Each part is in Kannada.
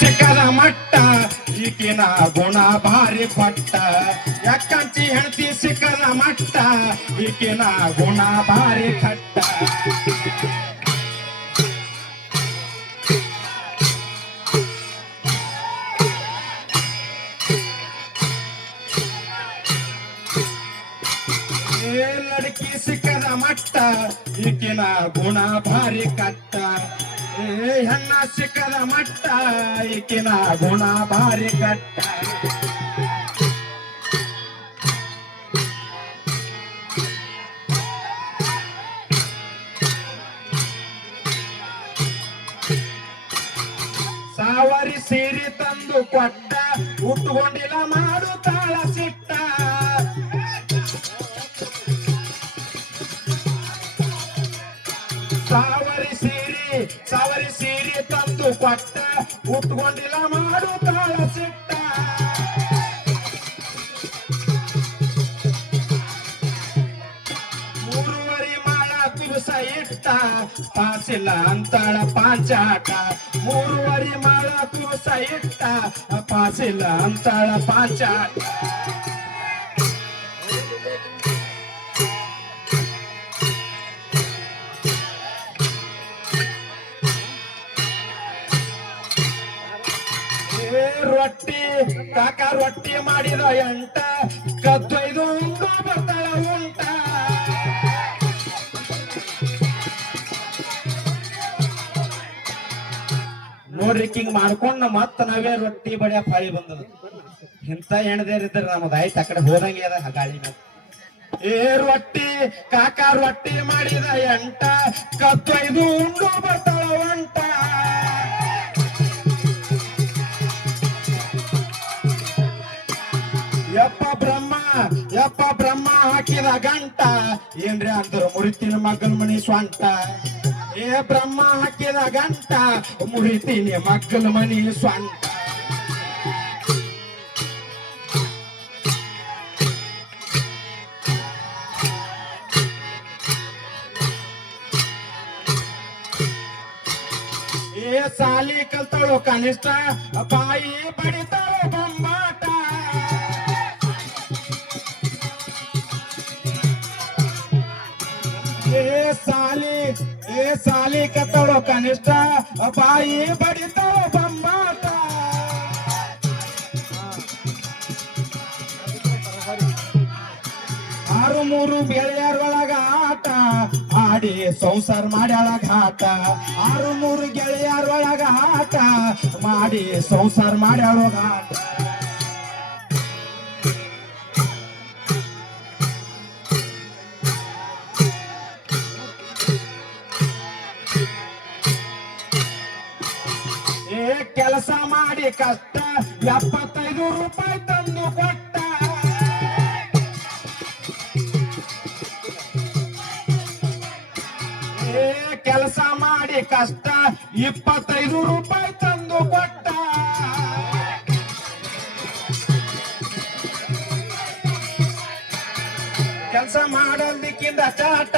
ಸಿಕ್ಕದ ಮಟ್ಟ ಈಕಿನ ಗುಣ ಭಾರಿ ಪಟ್ಟ ಎಕ್ಕಂಚಿ ಹೆಂಡತಿ ಸಿಕ್ಕದ ಮಟ್ಟ ಈಕಿನ ಗುಣ ಭಾರಿ ಕಟ್ಟ ಲड़की ಸಿಕ್ಕದ ಮಟ್ಟ ಈಕಿನ ಗುಣ ಭಾರಿ ಕಟ್ಟ ಹೆಣ್ಣ ಸಿಕ್ಕದ ಮಟ್ಟ ಈಕಿನ ಗುಣ ಭಾರಿ ಕಟ್ಟ ಸಾವರಿ ಸೀರೆ ತಂದು ಕೊಟ್ಟ ಉಟ್ಕೊಂಡಿಲ್ಲ ಮಾಡು ತಾಳ ಸಿಟ್ಟ ಸಾವರಿ ಸೀರೆ ತಂದು ಕೊಟ್ಟ ಉಟ್ಕೊಂಡಿಲ್ಲ ಮಾಡು ತಾಳ ಸಿಟ್ಟ ಮೂರುವರಿ ಮಾಳ ಕುಬಸ ಇಟ್ಟ ಪಾಸಿಲ್ಲ ಅಂತಾಳ ಪಾಂಚಾಟ ಮೂರುವರಿ ಮಾಳ ಕುಬಸ ಇಟ್ಟ ಪಾಸಿಲ್ಲ ಅಂತಾಳ ಪಾಂಚಾಟ ರೊಟ್ಟಿ ಕಾಕ ರೊಟ್ಟಿ ಮಾಡಿದ ಎಂಟ ಕದ್ದೊಯ್ದು ಉಂಡು ಬರ್ತಾಳ ಉಂಟ ನೋಡ್ರಿ ಹಿಂಗ್ ಮಾಡ್ಕೊಂಡ್ ಮತ್ತ ನಾವೇ ರೊಟ್ಟಿ ಬಡಿಯ ಪಾಳಿ ಬಂದದ ಇಂತ ಹೆಣ್ದೇರಿದ್ರ ನಮ್ದು ಆಯ್ತು ಆ ಕಡೆ ಹೋದಂಗೆ ಅದ ಗಾಳಿ ಮೇಲೆ ರೊಟ್ಟಿ ಕಾಕ ರೊಟ್ಟಿ ಮಾಡಿದ ಎಂಟ ಕದ್ದೊಯ್ದು ಉಂಡು ಬರ್ತಾಳ ಒಂಟ ಯಪ್ಪ ಬ್ರಹ್ಮ ಹಾಕಿದ ಗಂಟ ಏನ್ರಿ ಅಂದ್ರು ಮುರಿತೀನಿ ಮಗನ ಮನಿ ಸ್ವಂಟ ಬ್ರಹ್ಮ ಹಾಕಿದ ಗಂಟ ಮುರಿತೀನಿ ಮಕ್ಕಳ ಮನಿ ಸ್ವಂಟ ಸಾಲಿ ಕಲ್ತಳು ಕನಿಷ್ಠ ಬಾಯಿ ಬಡಿತಾಳು ಬೊಂಬಾಟ ಸಾಲಿ ಕತ್ತಳು ಕನಿಷ್ಠ ಬಾಯಿ ಬಡಿತಾಳು ಬೊಂಬಾಟ ಆರು ಮೂರು ಗೆಳೆಯರೊಳಗ ಆಟ ಆಡಿ ಸಂಸಾರ ಮಾಡ್ಯಾಳ ಘಾಟ ಆರು ಮೂರು ಗೆಳೆಯರೊಳಗ ಆಟ ಮಾಡಿ ಸಂಸಾರ ಮಾಡ್ಯಾಳ ಘಾಟ ಕೆಲಸ ಮಾಡಿ ಕಷ್ಟ 75 ರೂಪಾಯಿ ತಂದು ಕೊಟ್ಟ ಕೆಲಸ ಮಾಡಿ ಕಷ್ಟ 25 ರೂಪಾಯಿ ತಂದು ಕೊಟ್ಟ ಕೆಲಸ ಮಾಡೋದಕ್ಕಿಂತ ಚಾಟ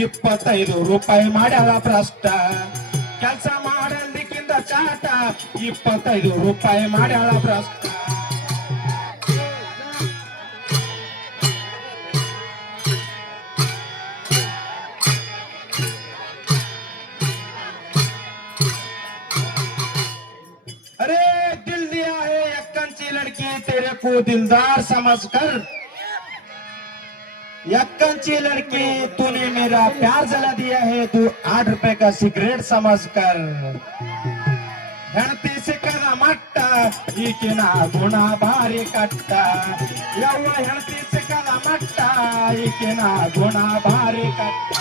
25 ರೂಪಾಯಿ ಮಾಡ್ಯಾಳ ಭ್ರಷ್ಟ ಕೆಲಸ ಮಾಡೋದಕ್ಕಿಂತ ಚಾಟ 25 ರೂಪಾಯಿ ಮಾಡ್ಯಾಳ ಭ್ರಷ್ಟ अरे दिल दिया है यक्कनची लड़की तेरे को दिलदार समझकर यक्कनची लड़की तूने मेरा प्यार जला दिया है तू 8 रुपए का सिगरेट समझकर ಹೆಂಡತಿ ಸಿಕ್ಕದ ಮಟ್ಟ ಈಕಿನ ಗುಣ ಭಾರಿ ಕಟ್ಟ ಯವ್ವ ಹೆಂಡತಿ ಸಿಕ್ಕದ ಮಟ್ಟ ಈಕಿನ ಗುಣ ಭಾರಿ ಕಟ್ಟ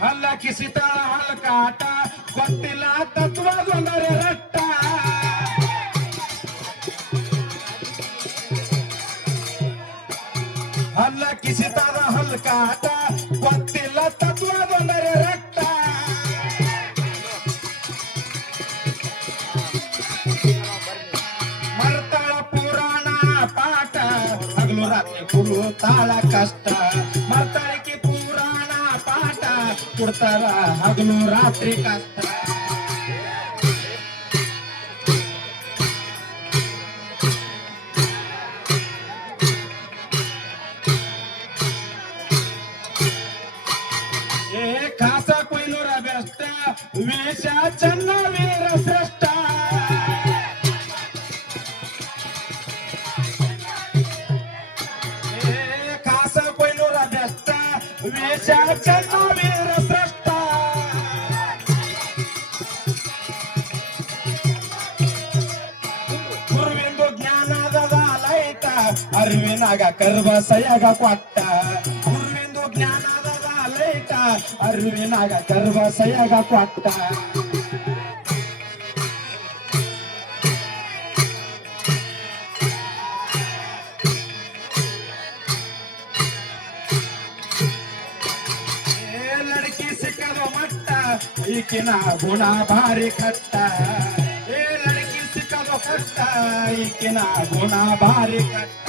ಹಲ್ಲ ಕಿಸಿತ ಹಲ್ಕಾಟ ಗೊತ್ತಿಲ್ಲ ತತ್ವದೊಂದರೆ ರಟ್ಟ ಹಲ್ಲ ಕಿಸಿತದ ಹಲ್ಕಾಟ ಗೊತ್ತಿಲ್ಲ ತತ್ವದೊಂದರೆ ರಟ್ಟ ಮರ್ತಾಳ ಪುರಾಣ ಪಾಠ ರಾತ್ರಿ ಕುರು ತಾಳ ಕಷ್ಟ ಮರ್ತಳಿಕೆ ಪುರಾಣ ಪಾಠ ಕೊಡ್ತಾರ ಹಗಲು ರಾತ್ರಿ ಕಷ್ಟ ಕಾಸ ಕೊಯ್ಲೂರ ಬೆಷ್ಟ ವೇಷ ಚನ್ನ ವೀರ ಶ್ರೇಷ್ಠ ಕಾಸ ಕೊಯ್ಲೂರ ಬೆಷ್ಟ ವೇಷ ಚನ್ನ ವೀರ ಶ್ರೇಷ್ಠ ಗುರುವಿಂದು ಜ್ಞಾನದ ಲೈಟ ಅರಿವಿನಾಗ ಕರ್ಬಸಯಾಗ ಕೊಟ್ಟ ಗುರುವಿಂದು ಜ್ಞಾನದ ಲೈಟ ಅರಿವಿನಾಗ ಕರ್ಬಸಯಾಗ ಕೊಟ್ಟ ಲಡ್ಕಿ ಸಿಕ್ಕದು ಮಟ್ಟ ಈಕಿನ ಗುಣ ಭಾರಿ ಕಟ್ಟ ಲಡ್ಕಿ ಸಿಕ್ಕದು ಕಟ್ಟ ಈಕಿನ ಗುಣ ಭಾರಿ ಕಟ್ಟ